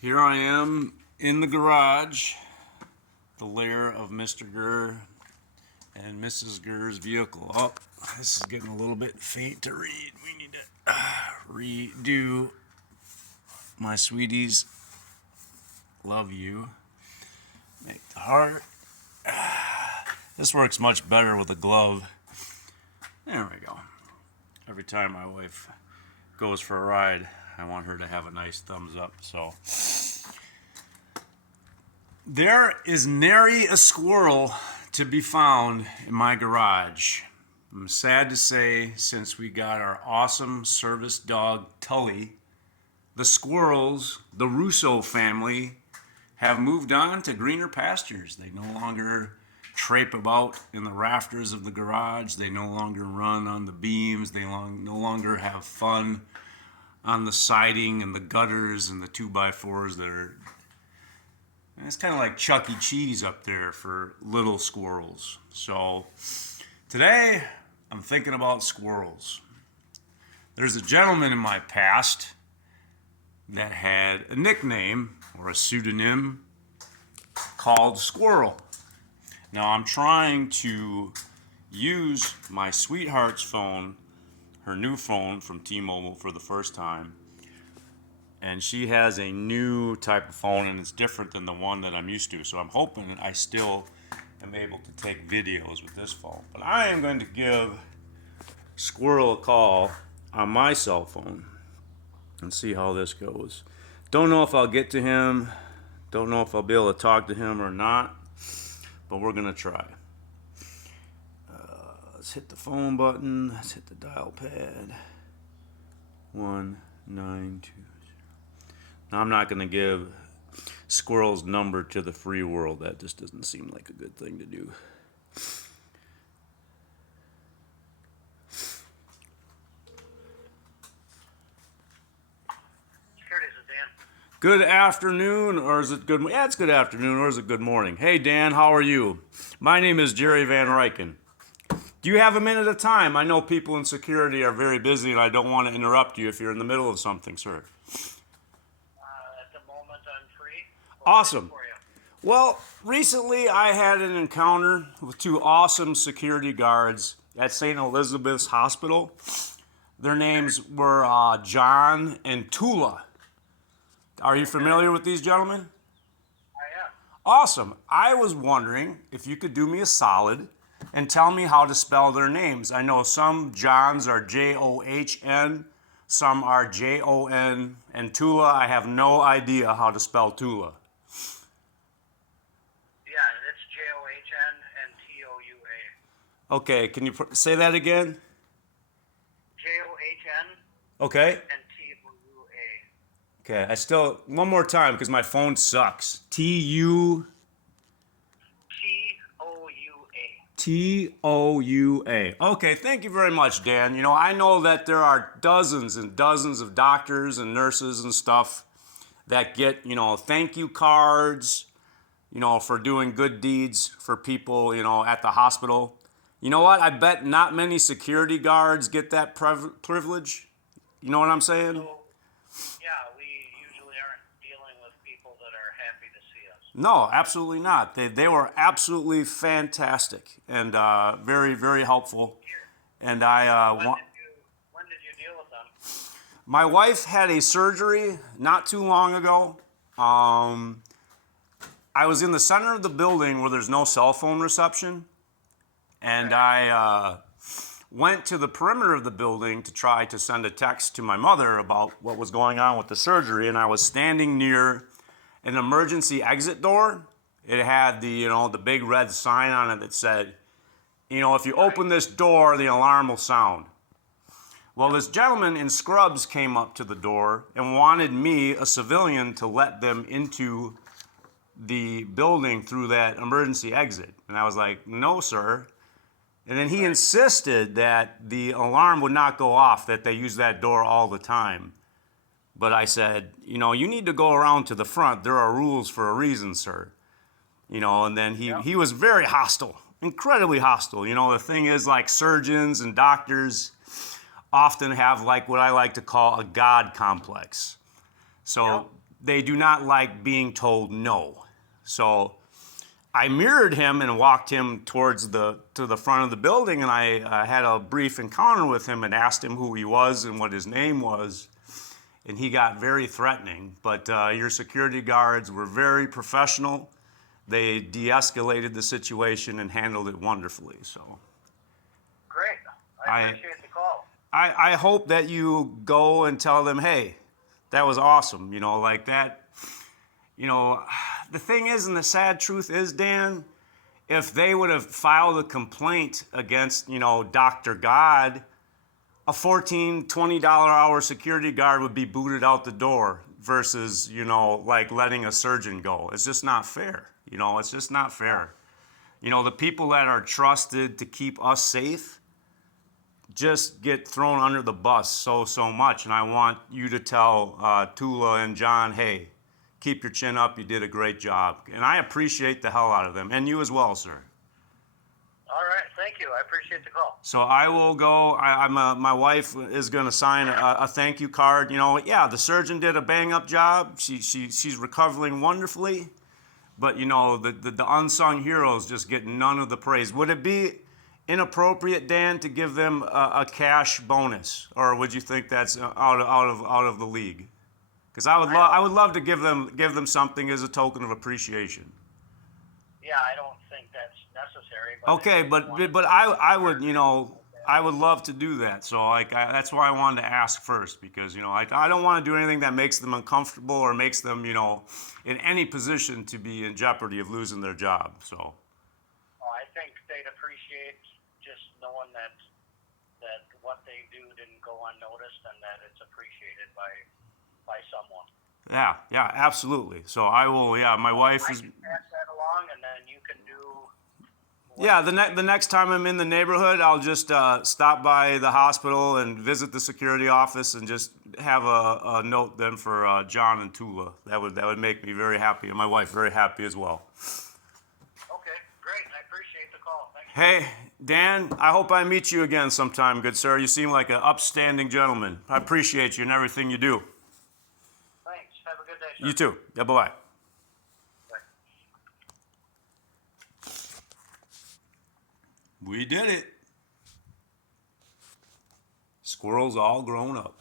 Here I am in the garage, the lair of Mr. Grrr and Mrs. Grrr's vehicle. Oh, this is getting a little bit faint to read. We need to redo. My sweeties, love you. Make the heart. This works much better with a glove. There we go. Every time my wife goes for a ride, I want her to have a nice thumbs up. So there is nary a squirrel to be found in my garage. I'm sad to say, since we got our awesome service dog Tully, the squirrels, the Russo family, have moved on to greener pastures. They no longer trape about in the rafters of the garage. They no longer run on the beams. They no longer have fun on the siding and the gutters and the 2x4s that are... It's kind of like Chuck E. Cheese up there for little squirrels. So today I'm thinking about squirrels. There's a gentleman in my past that had a nickname or a pseudonym called Squirrel. Now I'm trying to use my sweetheart's phone, her new phone from T-Mobile, for the first time. And she has a new type of phone, and it's different than the one that I'm used to. So I'm hoping that I still am able to take videos with this phone. But I am going to give Squirrel a call on my cell phone and see how this goes. Don't know if I'll get to him. Don't know if I'll be able to talk to him or not. But we're going to try. Let's hit the phone button. Let's hit the dial pad. 1920. Now, I'm not going to give Squirrel's number to the free world. That just doesn't seem like a good thing to do. Good afternoon, or is it good? Yeah, it's good afternoon, or is it good morning? Hey, Dan, how are you? My name is Jerry Van Ryken. Do you have a minute of time? I know people in security are very busy, and I don't want to interrupt you if you're in the middle of something, sir. At the moment, I'm free. Awesome. Well, recently I had an encounter with two awesome security guards at St. Elizabeth's Hospital. Their names were John and Tula. Are you familiar with these gentlemen? I am. Awesome. I was wondering if you could do me a solid and tell me how to spell their names. I know some Johns are John, some are Jon, and Tula, I have no idea how to spell Tula. Yeah, it's John and Toua. Okay, can you say that again? John Okay. and Toua. Okay, one more time because my phone sucks. Toua. Toua. Okay, thank you very much, Dan. You know, I know that there are dozens and dozens of doctors and nurses and stuff that get, thank you cards, for doing good deeds for people, at the hospital. You know what? I bet not many security guards get that privilege. You know what I'm saying? So, yeah, we usually aren't dealing with people that are happy to see us. No, absolutely not. They were absolutely fantastic and very, very helpful. And When did you deal with them? My wife had a surgery not too long ago. I was in the center of the building where there's no cell phone reception, and I went to the perimeter of the building to try to send a text to my mother about what was going on with the surgery, and I was standing near an emergency exit door. It had the big red sign on it that said, if you open this door, the alarm will sound. Well, this gentleman in scrubs came up to the door and wanted me, a civilian, to let them into the building through that emergency exit. And I was like, no, sir. And then he insisted that the alarm would not go off, that they use that door all the time. But I said, you need to go around to the front. There are rules for a reason, sir. And then he was very hostile, incredibly hostile. The thing is, like, surgeons and doctors often have, like, what I like to call a God complex. So they do not like being told no. So I mirrored him and walked him towards the front of the building, and I had a brief encounter with him and asked him who he was and what his name was, and he got very threatening. But your security guards were very professional. They de-escalated the situation and handled it wonderfully. So Great. I appreciate the call. I hope that you go and tell them, hey, that was awesome. You know, like that. You know, the thing is, and the sad truth is, Dan, if they would have filed a complaint against, you know, Dr. God, a $14, $20 hour security guard would be booted out the door versus, you know, like letting a surgeon go. It's just not fair. You know, it's just not fair. You know, the people that are trusted to keep us safe just get thrown under the bus so much. And I want you to tell Tula and John, hey, keep your chin up. You did a great job. And I appreciate the hell out of them. And you as well, sir. All right. Thank you. I appreciate the call. So I will go. My wife is going to sign a thank you card. You know, yeah, the surgeon did a bang-up job. She's recovering wonderfully. But, you know, the unsung heroes just get none of the praise. Would it be inappropriate, Dan, to give them a cash bonus? Or would you think that's out of the league? Because I would love to give them something as a token of appreciation. Yeah, I don't think that's necessary. But Okay, but I would, you know, I would love to do that. So like that's why I wanted to ask first, because, you know, I don't want to do anything that makes them uncomfortable or makes them, you know, in any position to be in jeopardy of losing their job. So I think they'd appreciate just knowing that what they do didn't go unnoticed and that it's appreciated by someone. yeah, absolutely. So I will. Yeah, my wife I is. can pass that along, and then you can do. Yeah, the next time I'm in the neighborhood, I'll just stop by the hospital and visit the security office and just have a note then for John and Tula. That would make me very happy, and my wife very happy as well. Okay, great. I appreciate the call. Thanks. Hey, Dan, I hope I meet you again sometime, good sir. You seem like an upstanding gentleman. I appreciate you and everything you do. Thanks. Have a good day, sir. You too. Yeah, bye-bye. Bye. We did it. Squirrels all grown up.